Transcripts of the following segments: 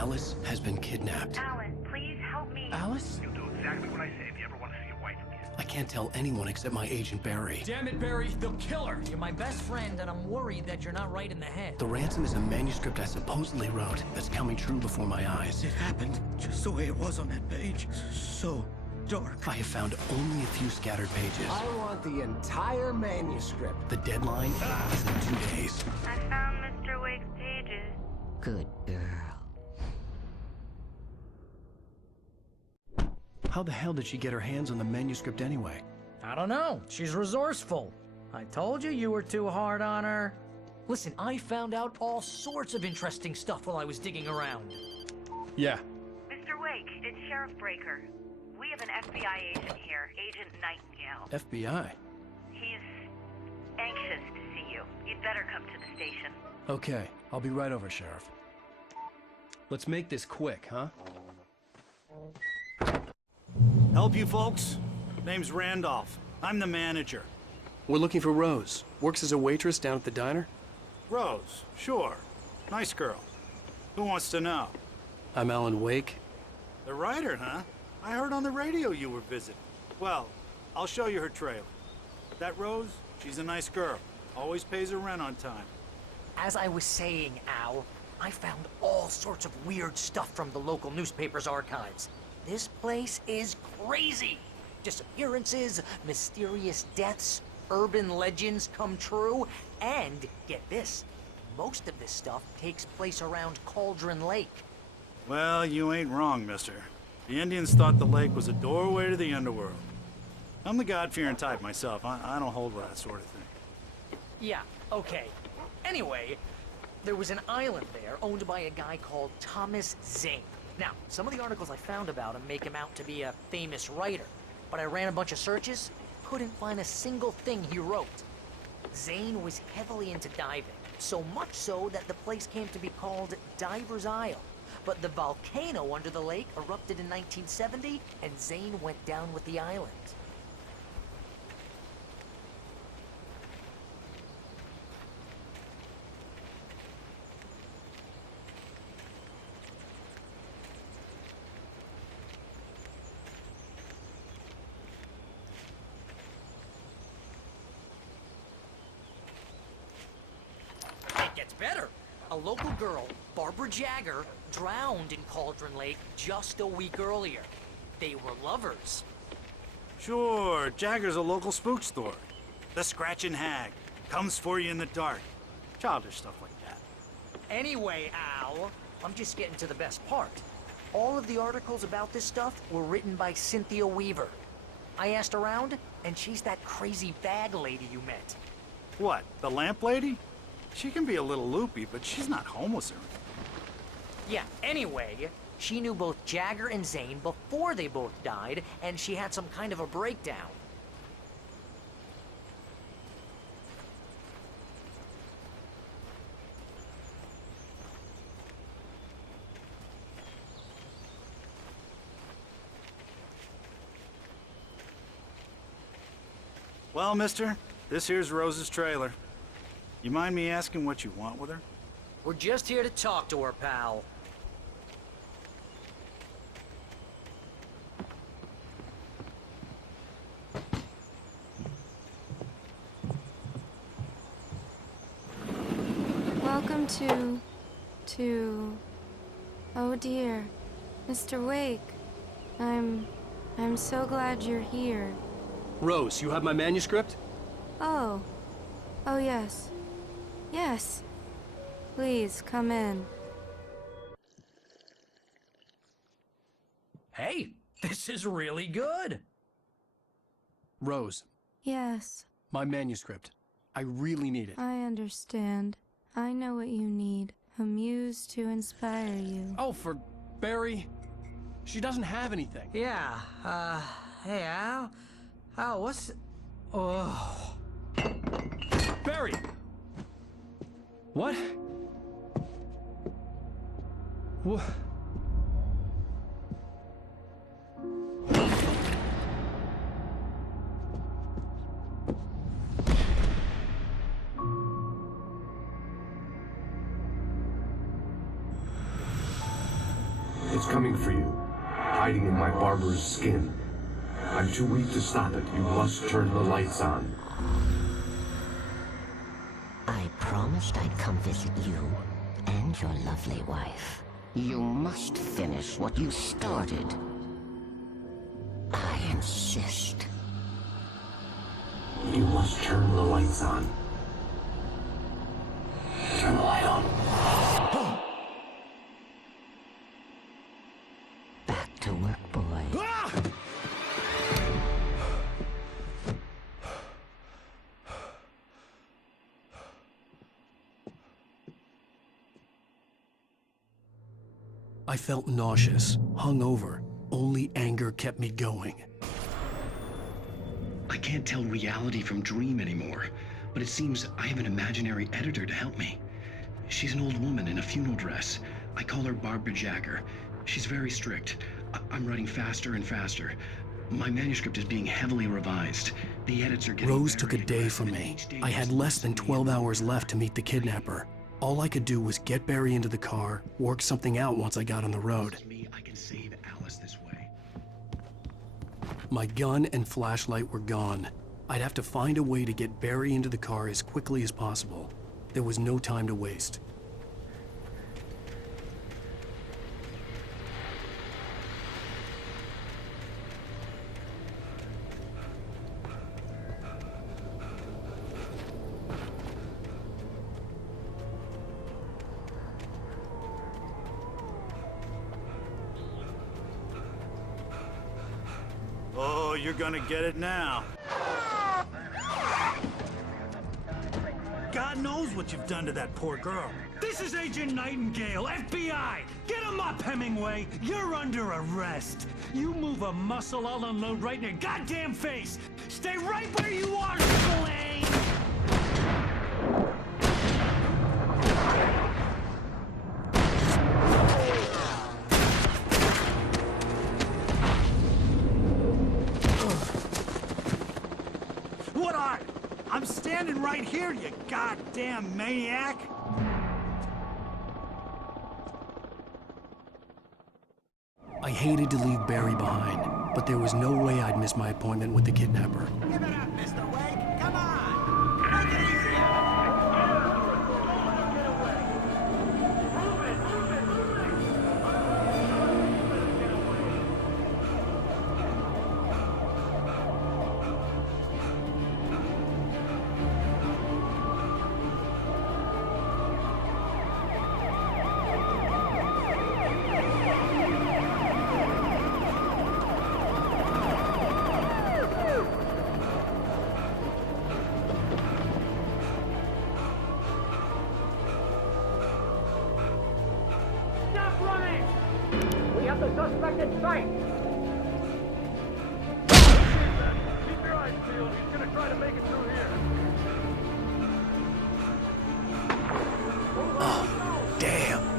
Alice has been kidnapped. Alan, please help me. Alice? You'll do exactly what I say if you ever want to see your wife again. I can't tell anyone except my agent Barry. Damn it, Barry, they'll kill her. You're my best friend, and I'm worried that you're not right in the head. The ransom is a manuscript I supposedly wrote that's coming true before my eyes. It happened just the way it was on that page. So dark. I have found only a few scattered pages. I want the entire manuscript. The deadline is in 2 days. I found Mr. Wake's pages. Good girl. How the hell did she get her hands on the manuscript anyway? I don't know. She's resourceful. I told you were too hard on her. Listen, I found out all sorts of interesting stuff while I was digging around. Yeah. Mr. Wake, it's Sheriff Breaker. We have an FBI agent here, Agent Nightingale. FBI? He's anxious to see you. You'd better come to the station. Okay, I'll be right over, Sheriff. Let's make this quick, huh? Help you folks? Name's Randolph. I'm the manager. We're looking for Rose. Works as a waitress down at the diner. Rose, sure. Nice girl. Who wants to know? I'm Alan Wake. The writer, huh? I heard on the radio you were visiting. Well, I'll show you her trailer. That Rose, she's a nice girl. Always pays her rent on time. As I was saying, Al, I found all sorts of weird stuff from the local newspaper's archives. This place is crazy. Disappearances, mysterious deaths, urban legends come true, and get this, most of this stuff takes place around Cauldron Lake. Well, you ain't wrong, mister. The Indians thought the lake was a doorway to the underworld. I'm the God-fearing type myself. I don't hold with that sort of thing. Yeah, okay. Anyway, there was an island there owned by a guy called Thomas Zane. Now, some of the articles I found about him make him out to be a famous writer, but I ran a bunch of searches, couldn't find a single thing he wrote. Zane was heavily into diving, so much so that the place came to be called Diver's Isle. But the volcano under the lake erupted in 1970, and Zane went down with the island. It gets better. A local girl, Barbara Jagger, drowned in Cauldron Lake just a week earlier. They were lovers. Sure, Jagger's a local spook story. The Scratching Hag. Comes for you in the dark. Childish stuff like that. Anyway, Al, I'm just getting to the best part. All of the articles about this stuff were written by Cynthia Weaver. I asked around, and she's that crazy bag lady you met. What, the lamp lady? She can be a little loopy, but she's not homeless or anything. Yeah, anyway, she knew both Jagger and Zane before they both died, and she had some kind of a breakdown. Well, mister, this here's Rose's trailer. You mind me asking what you want with her? We're just here to talk to her, pal. Welcome to... Oh dear, Mr. Wake. I'm so glad you're here. Rose, you have my manuscript? Oh. Oh yes. Yes. Please, come in. Hey, this is really good. Rose, Yes, my manuscript. I really need it. I understand. I know what you need. A muse to inspire you. Oh, for Barry? She doesn't have anything. Yeah, hey, Al? Al, what's... Oh... Barry! What? What? It's coming for you, hiding in my barber's skin. I'm too weak to stop it. You must turn the lights on. I promised I'd come visit you and your lovely wife. You must finish what you started. I insist. You must turn the lights on. Turn the light on. Back to work, boy. I felt nauseous, hungover. Only anger kept me going. I can't tell reality from dream anymore, but it seems I have an imaginary editor to help me. She's an old woman in a funeral dress. I call her Barbara Jacker. She's very strict. I'm writing faster and faster. My manuscript is being heavily revised. The edits are getting Rose took a day from me. I had less than 12 hours left to meet the kidnapper. All I could do was get Barry into the car, work something out once I got on the road. I can save Alice this way. My gun and flashlight were gone. I'd have to find a way to get Barry into the car as quickly as possible. There was no time to waste. Oh, you're gonna get it now. God knows what you've done to that poor girl. This is Agent Nightingale, FBI! Get him up, Hemingway! You're under arrest! You move a muscle, I'll unload right in your goddamn face! Stay right where you are, Slane! What are you? I'm standing right here, you goddamn maniac! I hated to leave Barry behind, but there was no way I'd miss my appointment with the kidnapper. Give it up, Mr. Wake. Come on. Make it easier. Stop running! We have the suspect in sight! Keep your eyes peeled. He's gonna try to make it through here. Oh, damn.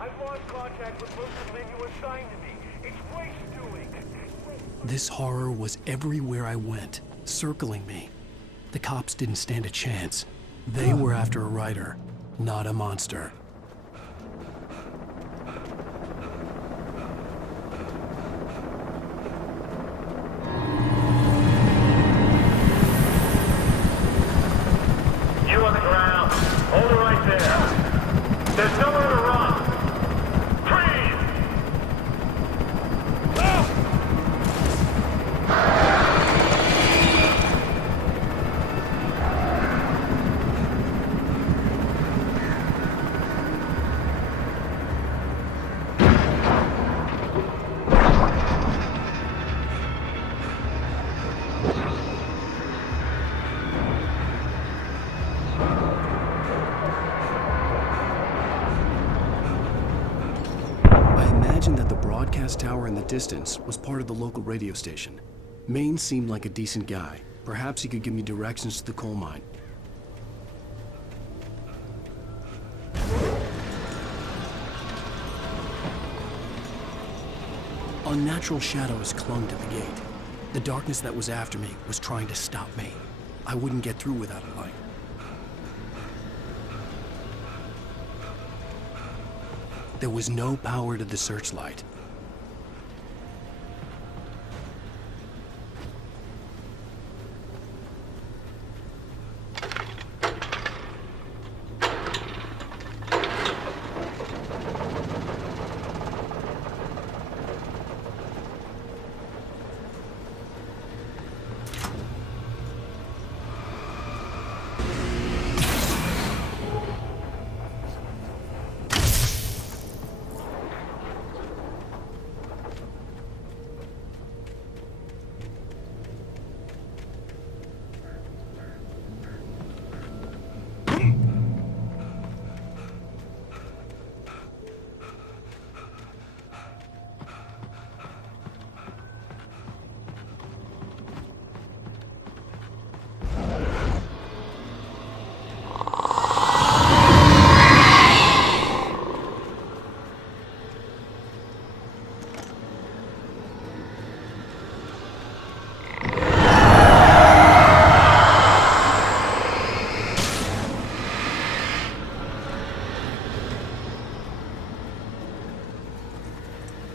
I've lost contact with most of the men you assigned to me. It's waste doing. This horror was everywhere I went, circling me. The cops didn't stand a chance. They were after a writer, not a monster. You on the ground. Hold it right there. There's nowhere to run. Freeze! I imagined that the broadcast tower in the distance was part of the local radio station. Maine seemed like a decent guy. Perhaps he could give me directions to the coal mine. Unnatural shadows clung to the gate. The darkness that was after me was trying to stop me. I wouldn't get through without a light. There was no power to the searchlight.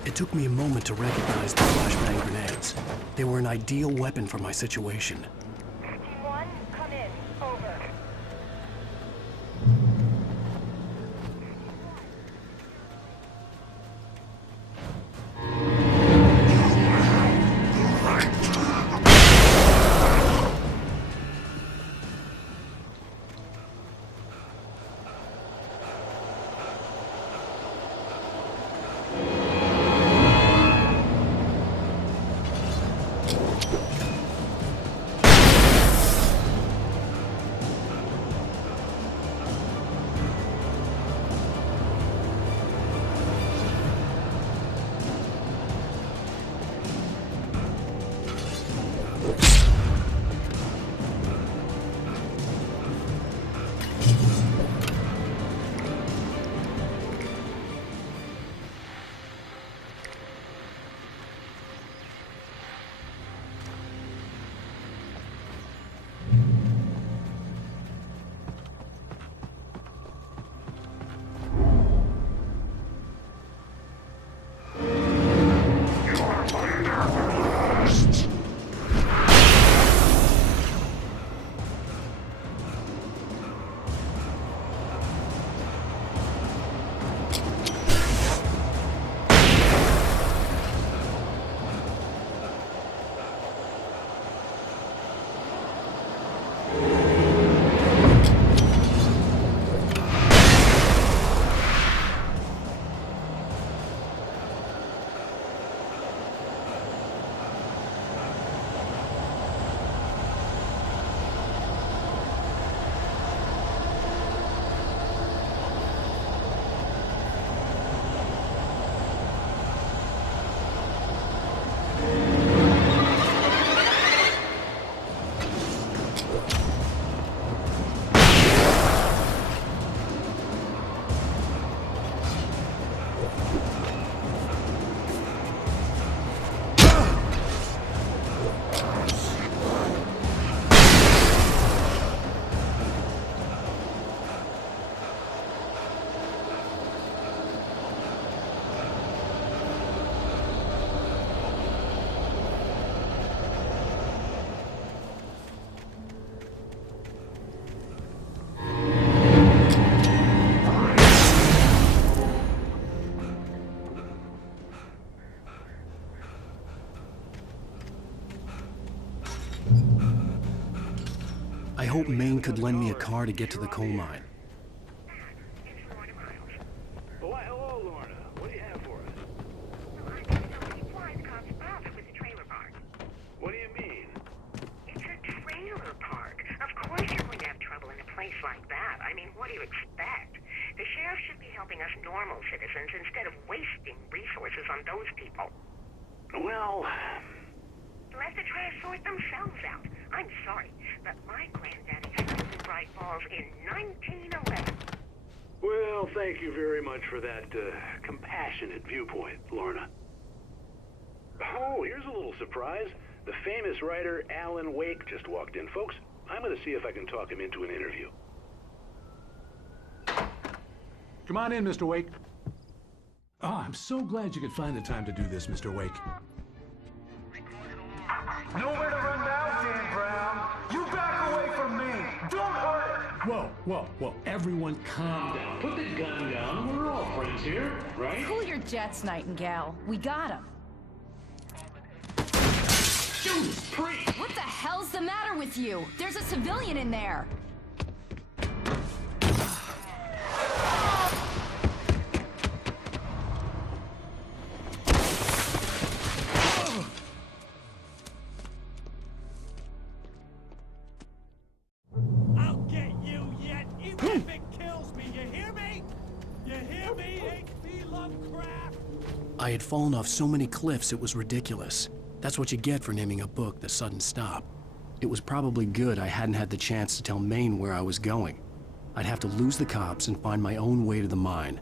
It took me a moment to recognize the flashbang grenades. They were an ideal weapon for my situation. Team 1, come in. Over. anyone could lend me a car to get to the coal mine. Oh, hello, Lorna. What do you have for us? What do you mean? It's a trailer park. Of course you're going to have trouble in a place like that. I mean, what do you expect? The sheriff should be helping us normal citizens instead of wasting resources on those people. Well... Let the trash sort themselves out. I'm sorry, but my granddaddy lived in Bright Falls in 1911. Well, thank you very much for that compassionate viewpoint, Lorna. Oh, here's a little surprise. The famous writer Alan Wake just walked in. Folks, I'm going to see if I can talk him into an interview. Come on in, Mr. Wake. Oh, I'm so glad you could find the time to do this, Mr. Wake. Nowhere to run now, Dan Brown. You back away from me. Don't hurt it. Whoa. Everyone calm down. Put the gun down. We're all friends here, right? Cool your jets, Nightingale. We got him. Judas Priest! What the hell's the matter with you? There's a civilian in there. I'll get you yet, even if it kills me. You hear me? You hear me, H.P. Lovecraft? I had fallen off so many cliffs it was ridiculous. That's what you get for naming a book The Sudden Stop. It was probably good I hadn't had the chance to tell Maine where I was going. I'd have to lose the cops and find my own way to the mine.